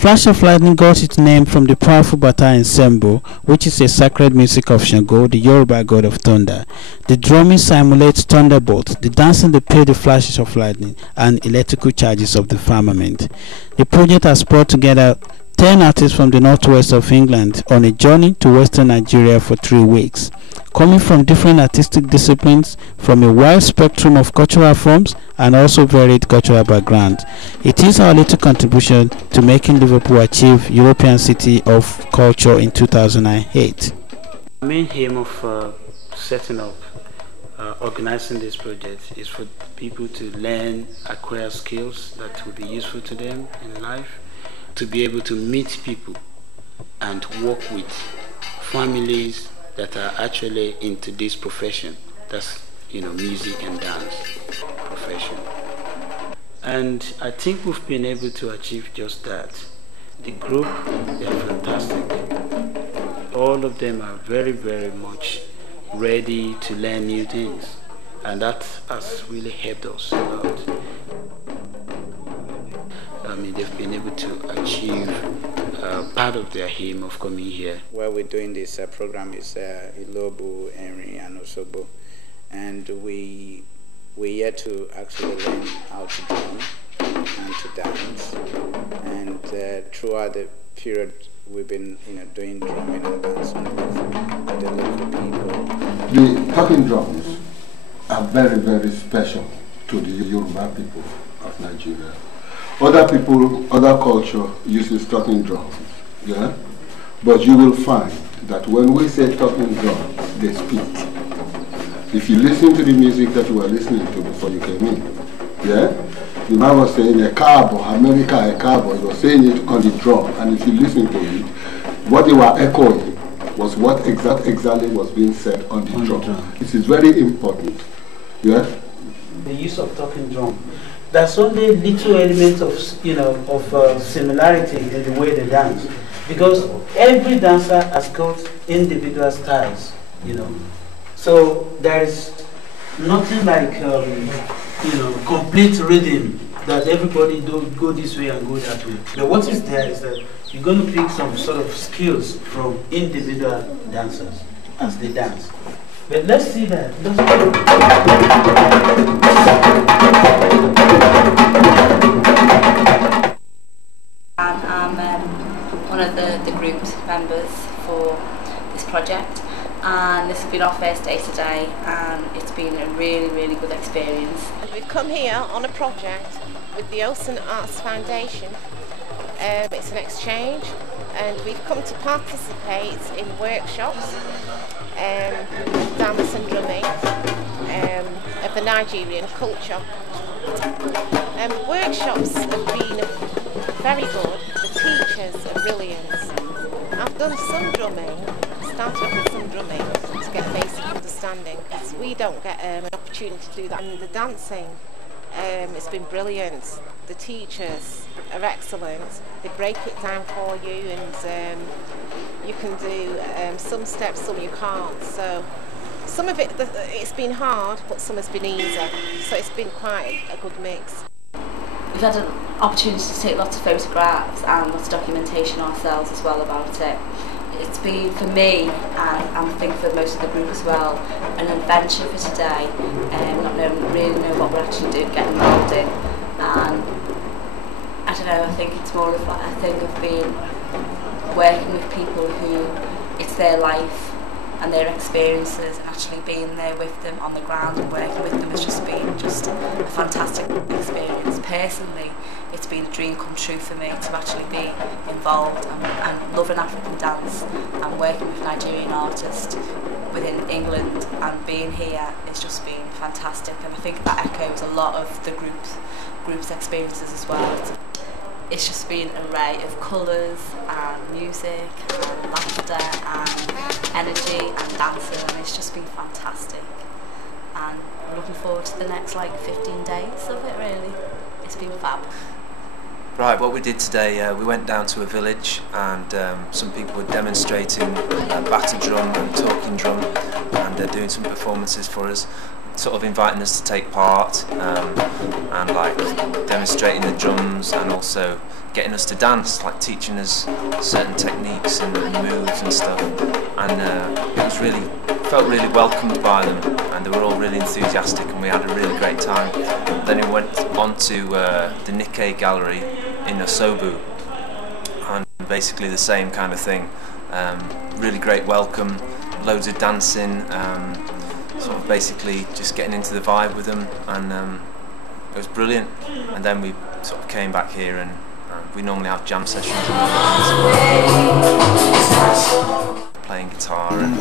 Flash of Lightning got its name from the powerful bata ensemble, which is a sacred music of Shango, the Yoruba god of thunder. The drumming simulates thunderbolts, the dancing depicts the flashes of lightning and electrical charges of the firmament. The project has brought together 10 artists from the northwest of England on a journey to western Nigeria for 3 weeks. Coming from different artistic disciplines, from a wide spectrum of cultural forms and also varied cultural backgrounds. It is our little contribution to making Liverpool achieve European City of Culture in 2008. The main aim of setting up, organizing this project is for people to learn, acquire skills that will be useful to them in life, to be able to meet people and work with families that are actually into this profession. That's, music and dance profession. And I think we've been able to achieve just that. The group, they are fantastic. All of them are very, very much ready to learn new things. And that has really helped us a lot. They've been able to achieve part of their aim of coming here. Where we're doing this program is Ilobu, Henry, and Osobo, and we're here to actually learn how to drum and to dance. And throughout the period, we've been doing drumming and dancing with the local people. The talking drums are very, very special to the Yoruba people of Nigeria. Other people, other culture uses talking drums, yeah? But you will find that when we say talking drums, they speak. If you listen to the music that you were listening to before you came in, yeah? The man was saying a cowboy, America, a cowboy, he was saying it on the drum, and if you listen to it, what they were echoing was what exactly was being said on the drum. This is very important, yeah? The use of talking drum. There's only little elements of similarity in the way they dance, because every dancer has got individual styles, So there is nothing like complete rhythm that everybody go this way and go that way. But what is there is that you're going to pick some sort of skills from individual dancers as they dance. But let's see that. I'm one of the group members for this project, and this has been our first day today, and it's been a really, really good experience. We've come here on a project with the Osun Arts Foundation. It's an exchange, and we've come to participate in workshops, dance and drumming of the Nigerian culture. Workshops have been very good. The teachers are brilliant. I've done some drumming, started off with some drumming to get a basic understanding, because we don't get an opportunity to do that. And the dancing, it's been brilliant. The teachers are excellent. They break it down for you, and you can do some steps, some you can't. So some of it's been hard, but some has been easier. So it's been quite a good mix. We've had an opportunity to take lots of photographs and lots of documentation ourselves as well about it. It's been, for me, and I think for most of the group as well, an adventure for today. Not really know what we're actually getting involved in. And I don't know, I think it's more of like a thing of being working with people who it's their life and their experiences, and actually being there with them on the ground and working with them has just been a fantastic experience. Personally, it's been a dream come true for me to actually be involved and loving African dance and working with Nigerian artists within England, and being here has just been fantastic, and I think that echoes a lot of the group's experiences as well. It's just been an array of colours and music and laughter and energy and dancing, and it's just been fantastic. And I'm looking forward to the next 15 days of it, really. It's been fab. Right, what we did today, we went down to a village, and some people were demonstrating batter drum and talking drum, and doing some performances for us. sort of inviting us to take part and like demonstrating the drums and also getting us to dance, like teaching us certain techniques and moves and stuff. And it was felt really welcomed by them, and they were all really enthusiastic, and we had a really great time. Then we went on to the Nikkei gallery in Osun, and basically the same kind of thing. Really great welcome, loads of dancing, sort of basically just getting into the vibe with them, and it was brilliant. And then we sort of came back here, and we normally have jam sessions in the playing guitar and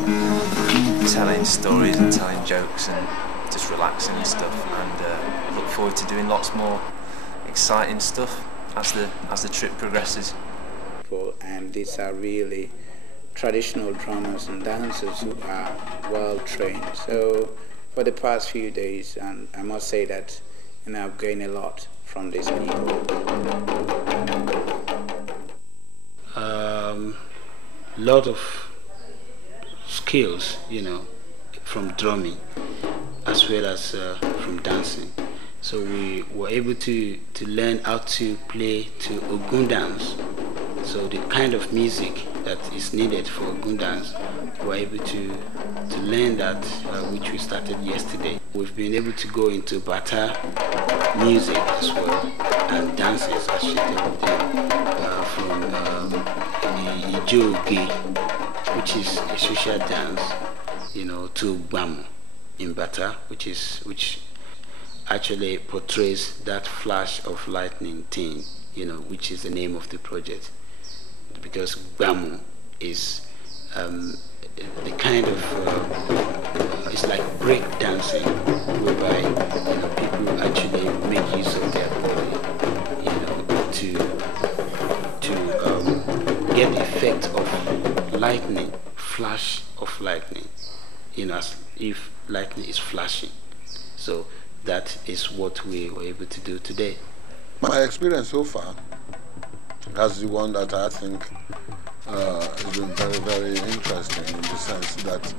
telling stories and telling jokes and just relaxing and stuff, and look forward to doing lots more exciting stuff as the trip progresses. And these are really traditional drummers and dancers who are well trained. So for the past few days, and I must say that I've gained a lot from these people. Lot of skills, from drumming as well as from dancing. So we were able to learn how to play to Ogun dance. So the kind of music that is needed for Ogun dance, we were able to learn that, which we started yesterday. We've been able to go into Bata music as well, and dances associated with them, from the Ijoge, which is a social dance, to Gbamu in Bata, which actually portrays that flash of lightning thing, which is the name of the project. Because Gbamu is the kind of it's like break dancing, whereby people actually make use of their body, to get the effect of lightning, flash of lightning, as if lightning is flashing. So that is what we were able to do today. My experience so far has the one that I think has been very, very interesting, in the sense that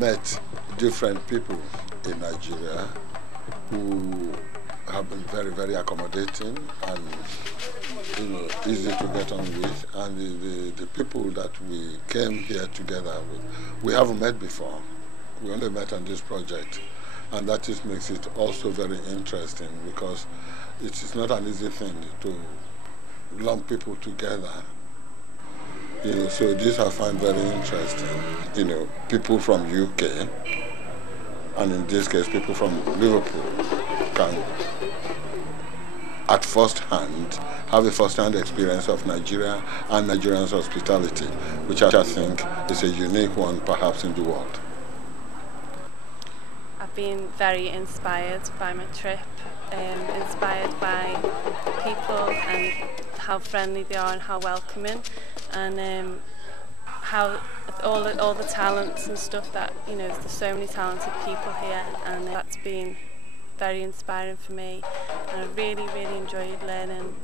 met different people in Nigeria who have been very, very accommodating and easy to get on with, and the people that we came here together with, we haven't met before. We only met on this project, and that just makes it also very interesting, because it is not an easy thing to lump people together. So this I find very interesting. People from UK, and in this case people from Liverpool, can at first hand have a first-hand experience of Nigeria and Nigerians' hospitality, which I think is a unique one perhaps in the world. I've been very inspired by my trip, inspired by people and how friendly they are and how welcoming, and how all the talents and stuff that, there's so many talented people here, and that's been very inspiring for me. And I really, really enjoyed learning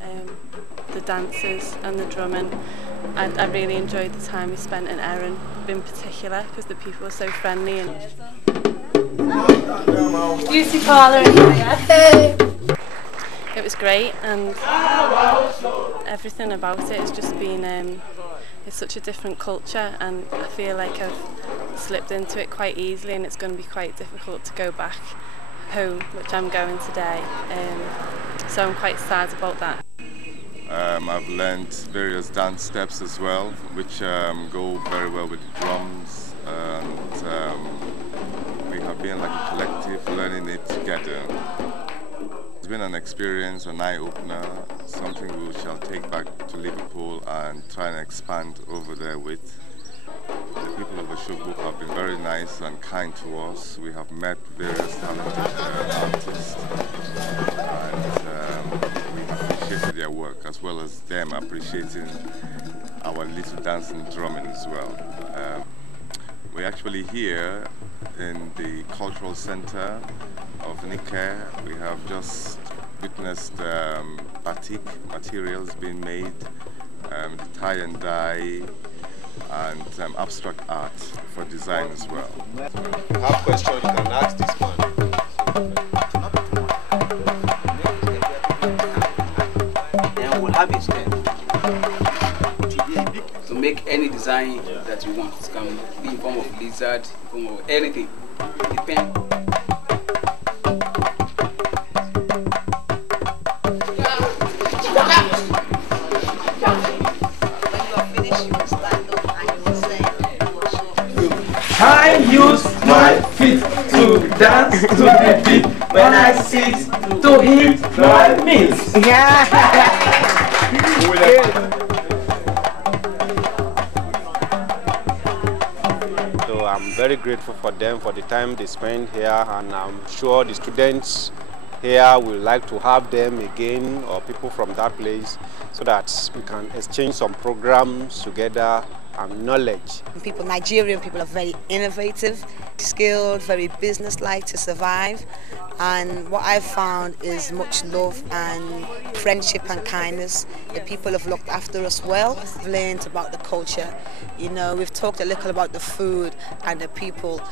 the dances and the drumming. I really enjoyed the time we spent in Erin in particular, because the people were so friendly. And Beauty parlour. it was great, and everything about it has just been, it's such a different culture, and I feel like I've slipped into it quite easily, and it's going to be quite difficult to go back home, which I'm going today, so I'm quite sad about that. I've learned various dance steps as well, which go very well with the drums, and we have been like a collective learning it together. It's been an experience, an eye-opener, something we shall take back to Liverpool and try and expand over there with. The people of Osun have been very nice and kind to us. We have met various talented artists, and we have appreciated their work, as well as them appreciating our little dancing and drumming as well. We're actually here in the cultural center of Nikkei. We have just witnessed batik materials being made, the tie and dye, and abstract art for design as well. If you have questions, you can ask this man. Then we'll have a step to make any design that you want. It can be in form of lizard, in form of anything. Depend. I use my feet to dance to the beat when I sit to eat my meals. So I'm very grateful for them for the time they spend here, and I'm sure the students here will like to have them again, or people from that place, so that we can exchange some programs together and knowledge. Nigerian people are very innovative, skilled, very businesslike to survive, and what I've found is much love and friendship and kindness. The people have looked after us well. I've learned about the culture. You know, we've talked a little about the food and the people.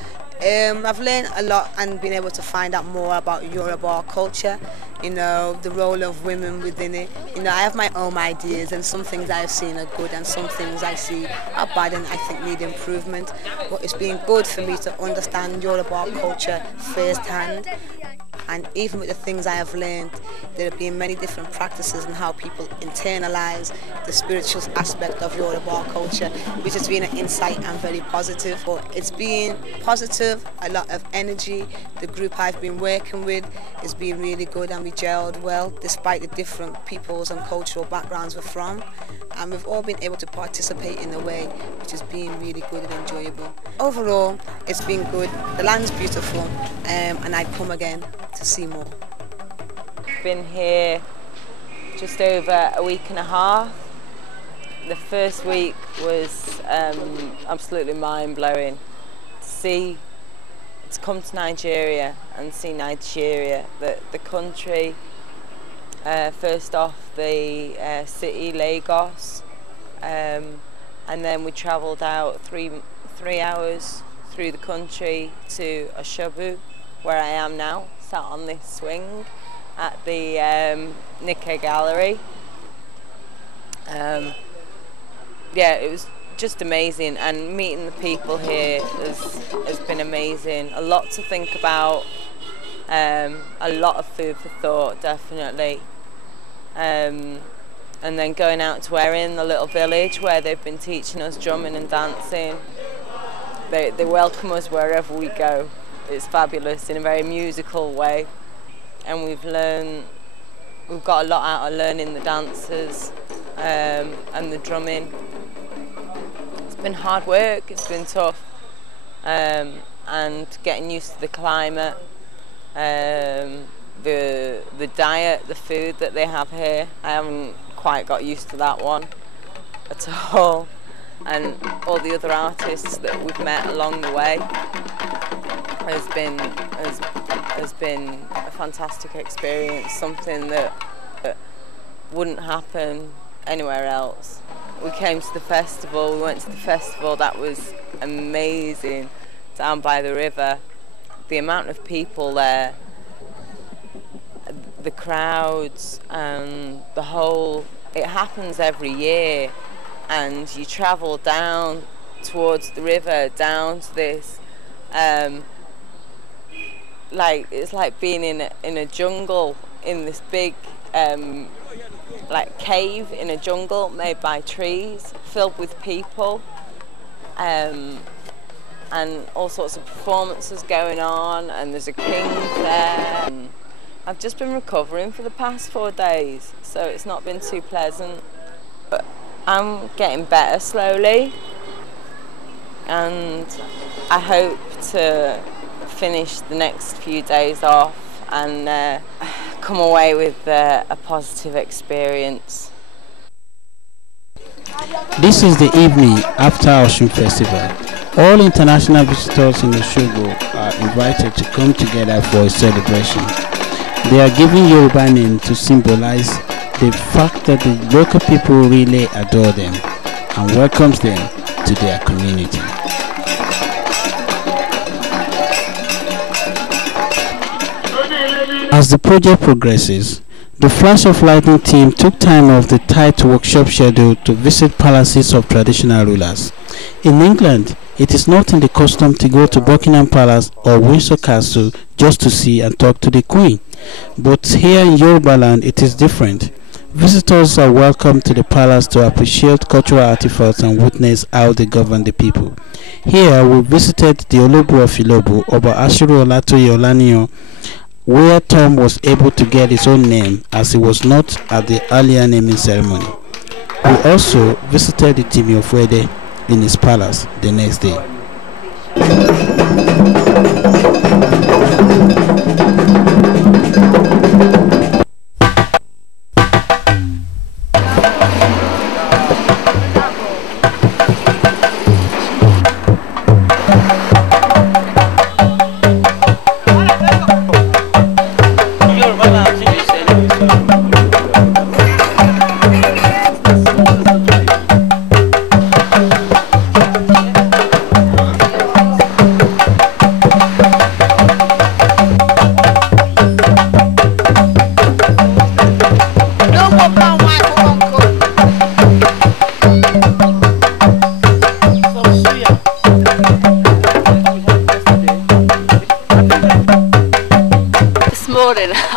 I've learned a lot and been able to find out more about Yoruba culture, you know, the role of women within it. You know, I have my own ideas, and some things I've seen are good and some things I see are bad and I think need improvement. But it's been good for me to understand Yoruba culture firsthand. And even with the things I have learned, there have been many different practices and how people internalize the spiritual aspect of Yoruba culture, which has been an insight and very positive. But it's been positive, a lot of energy. The group I've been working with has been really good, and we gelled well despite the different peoples and cultural backgrounds we're from. And we've all been able to participate in a way which has been really good and enjoyable. Overall, it's been good. The land's beautiful, and I'd come again to see more. Been here just over a week and a half. The first week was absolutely mind-blowing. To come to Nigeria and see Nigeria, the country. First off, the city, Lagos, and then we travelled out three hours through the country to Oshobu, where I am now, sat on this swing at the Nikkei Gallery. Yeah, it was just amazing, and meeting the people here has been amazing. A lot to think about, a lot of food for thought, definitely. And then going out to Erin, the little village where they've been teaching us drumming and dancing. They welcome us wherever we go. It's fabulous in a very musical way, and we've got a lot out of learning the dances and the drumming. It's been hard work, it's been tough, and getting used to the climate, the diet, the food that they have here. I haven't quite got used to that one at all, and all the other artists that we've met along the way has been a fantastic experience, something that wouldn't happen anywhere else. We came to the festival, we went to the festival, that was amazing, down by the river. The amount of people there, the crowds, and the whole, it happens every year, and you travel down towards the river, down to this, it's like being in a jungle, in this big like cave in a jungle made by trees, filled with people, and all sorts of performances going on, and there's a king there. I've just been recovering for the past 4 days, so it's not been too pleasant, but I'm getting better slowly, and I hope to finish the next few days off and come away with a positive experience. This is the evening after Osun Festival. All international visitors in Osogbo are invited to come together for a celebration. They are giving Yoruba name to symbolize the fact that the local people really adore them and welcomes them to their community. As the project progresses, the Flash of Lightning team took time off the tight workshop schedule to visit palaces of traditional rulers. In England, it is not in the custom to go to Buckingham Palace or Windsor Castle just to see and talk to the Queen. But here in Yorubaland, it is different. Visitors are welcome to the palace to appreciate cultural artifacts and witness how they govern the people. Here, we visited the Olobu of Ilobu, Oba Ashiru Olatoye Olaniyan, where Tom was able to get his own name as he was not at the earlier naming ceremony. We also visited the Timi of Wede in his palace the next day.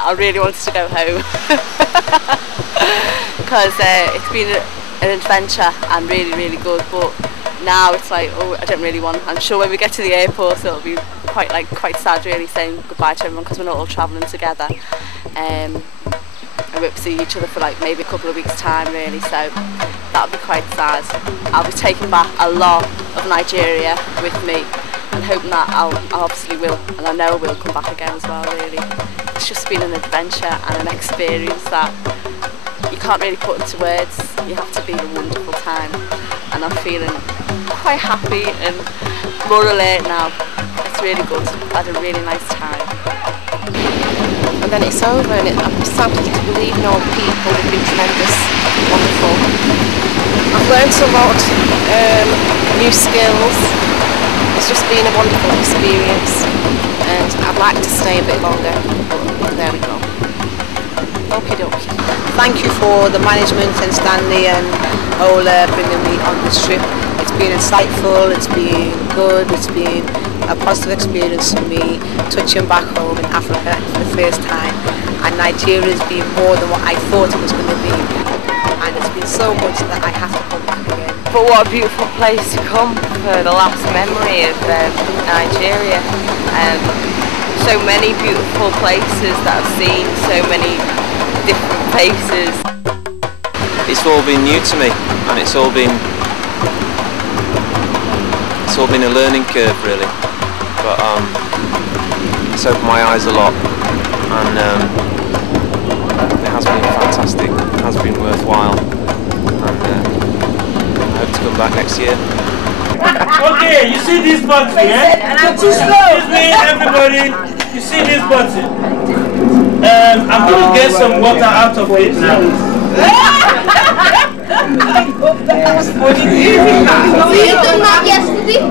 I really wanted to go home because it's been an adventure and really good, but now it's like, oh, I don't really want. I'm sure when we get to the airport it'll be quite sad really saying goodbye to everyone because we're not all travelling together, and we won't see each other for like maybe a couple of weeks time really, so that'll be quite sad. I'll be taking back a lot of Nigeria with me and hoping that I obviously will, and I know I will come back again as well really. It's just been an adventure and an experience that you can't really put into words. You have to be a wonderful time, and I'm feeling quite happy and more alert now. It's really good. I had a really nice time. And then it's over, and I'm sad to believe all the people have been tremendous, wonderful. I've learned a lot, new skills. It's just been a wonderful experience, and I'd like to stay a bit longer, but there we go. Okie dokie. Thank you for the management and Stanley and Ola bringing me on this trip. It's been insightful, it's been good, it's been a positive experience for me, touching back home in Africa for the first time, and Nigeria's been more than what I thought it was going to be, and it's been so much that I have to come back again. But what a beautiful place to come for the last memory of Nigeria. So many beautiful places that I've seen, so many different places. It's all been new to me, and it's all been a learning curve really. But it's opened my eyes a lot, and it has been fantastic. It has been worthwhile, and I hope to come back next year. Okay, you see this button, yeah? Excuse me, everybody. You see this button? I'm going to get some water out of it now. That was funny. Were you doing that yesterday?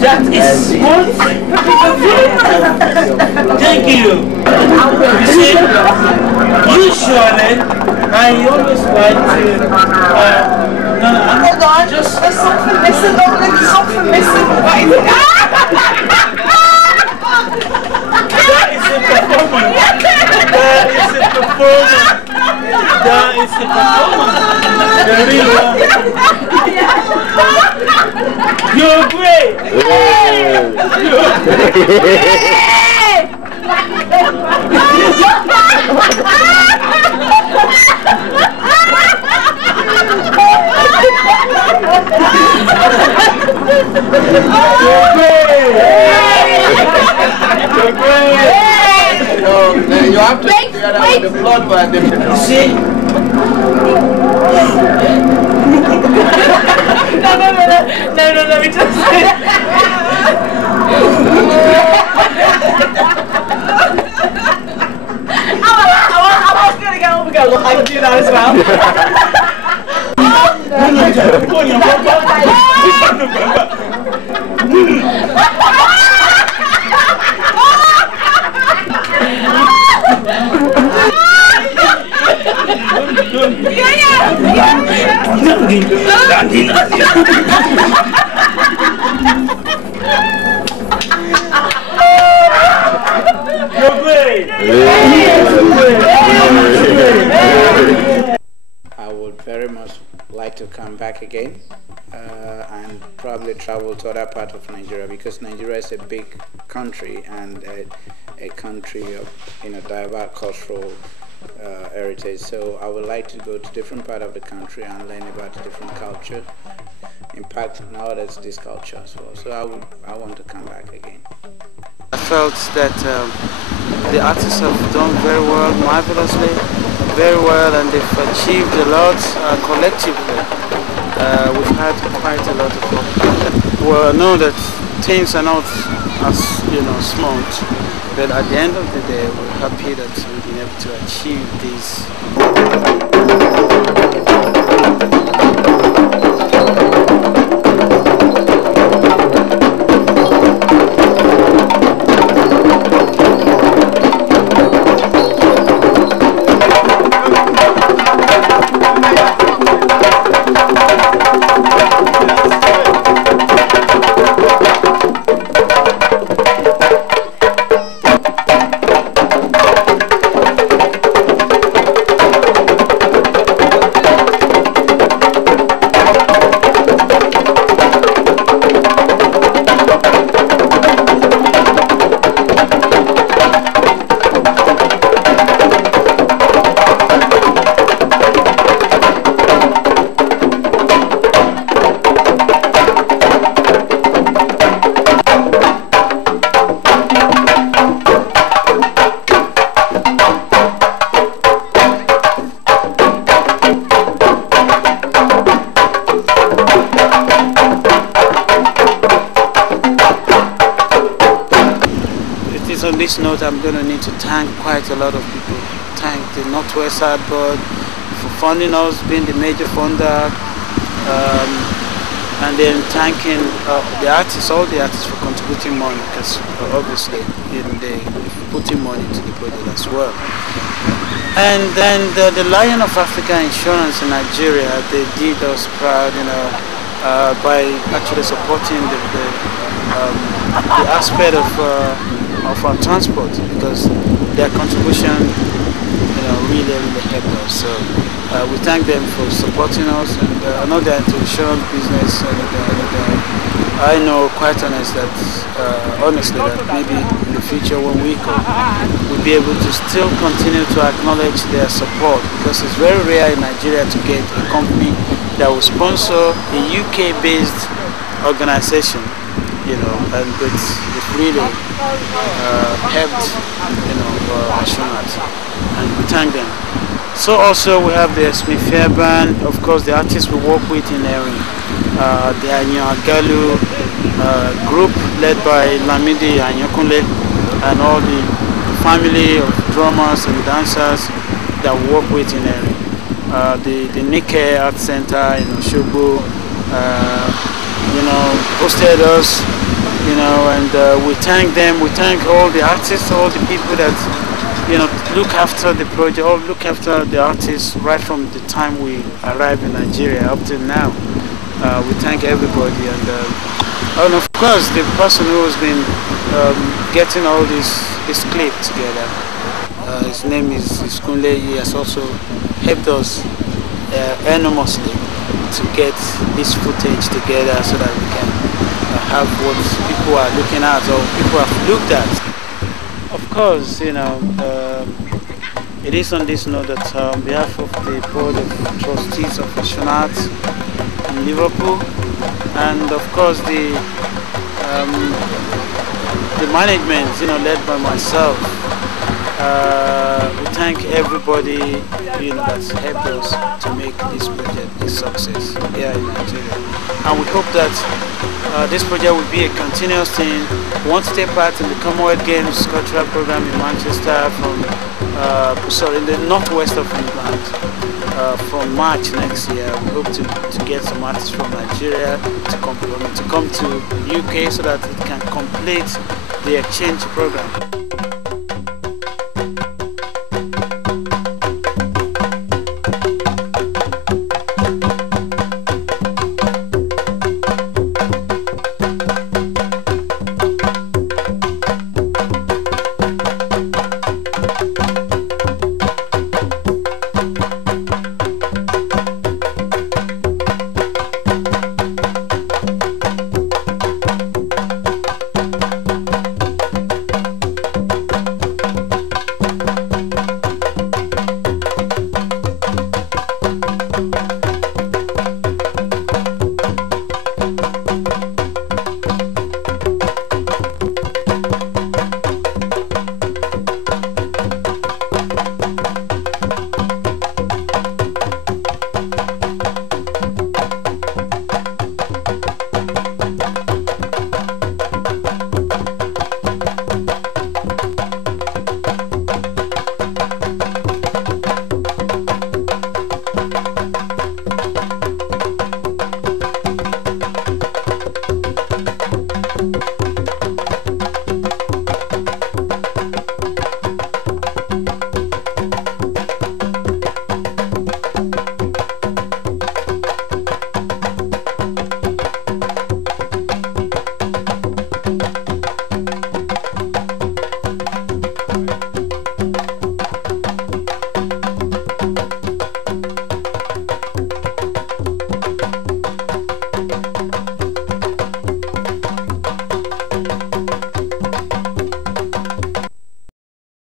That is what? Thank you. You see, usually I always like to. Hold on. Just there's something missing. There's something missing. What is it? That is a performance. That is a performance. That is a performance. The real one. You're great. You have to get together with the blood by the you see? No, we just I was going to get over and go, look, I can do that as well. singing. Daddy, daddy. You're great. I would very much like to come back again and probably travel to other parts of Nigeria, because Nigeria is a big country and a country of diverse cultural heritage. So I would like to go to different part of the country and learn about different culture, impact on others this culture as well. So I want to come back again. I felt that the artists have done very well, marvelously, very well, and they've achieved a lot collectively. We've had quite a lot of fun. Well, I know that things are not as smooth, but at the end of the day, we're happy that we've been able to achieve this. On this note, I'm going to need to thank quite a lot of people. Thank the Northwest Side Board for funding us, being the major funder, and then thanking the artists, all the artists, for contributing money, because obviously they put in money into the project as well. And then the Lion of Africa Insurance in Nigeria, they did us proud, by actually supporting the aspect of our transport, because their contribution really helped us. So we thank them for supporting us, and I know they're into insurance business, and I know quite honestly that maybe in the future when we come, we'll be able to still continue to acknowledge their support, because it's very rare in Nigeria to get a company that will sponsor a UK-based organization, and it's really helped, astronauts, and we thank them. So also we have the Smith Fair Band, of course the artists we work with in Erin, the Anyagalu group led by Lamidi Anyokunle, and all the family of drummers and dancers that we work with in Erin. The Nike Art Center in Osogbo, hosted us, and we thank them. We thank all the artists, all the people that look after the project, or look after the artists right from the time we arrived in Nigeria up till now. We thank everybody, and of course the person who has been getting all this clip together. His name is Kunle. He has also helped us enormously to get this footage together so that we can have what people are looking at, or people have looked at. Of course, it is on this note that on behalf of the Board of Trustees of Osun Arts in Liverpool, and of course the management, led by myself, we thank everybody, that's helped us to make this project a success here in Nigeria. And we hope that this project will be a continuous thing. We want to take part in the Commonwealth Games cultural program in Manchester in the northwest of England from March next year. We hope to get some artists from Nigeria to come to UK so that it can complete the exchange program.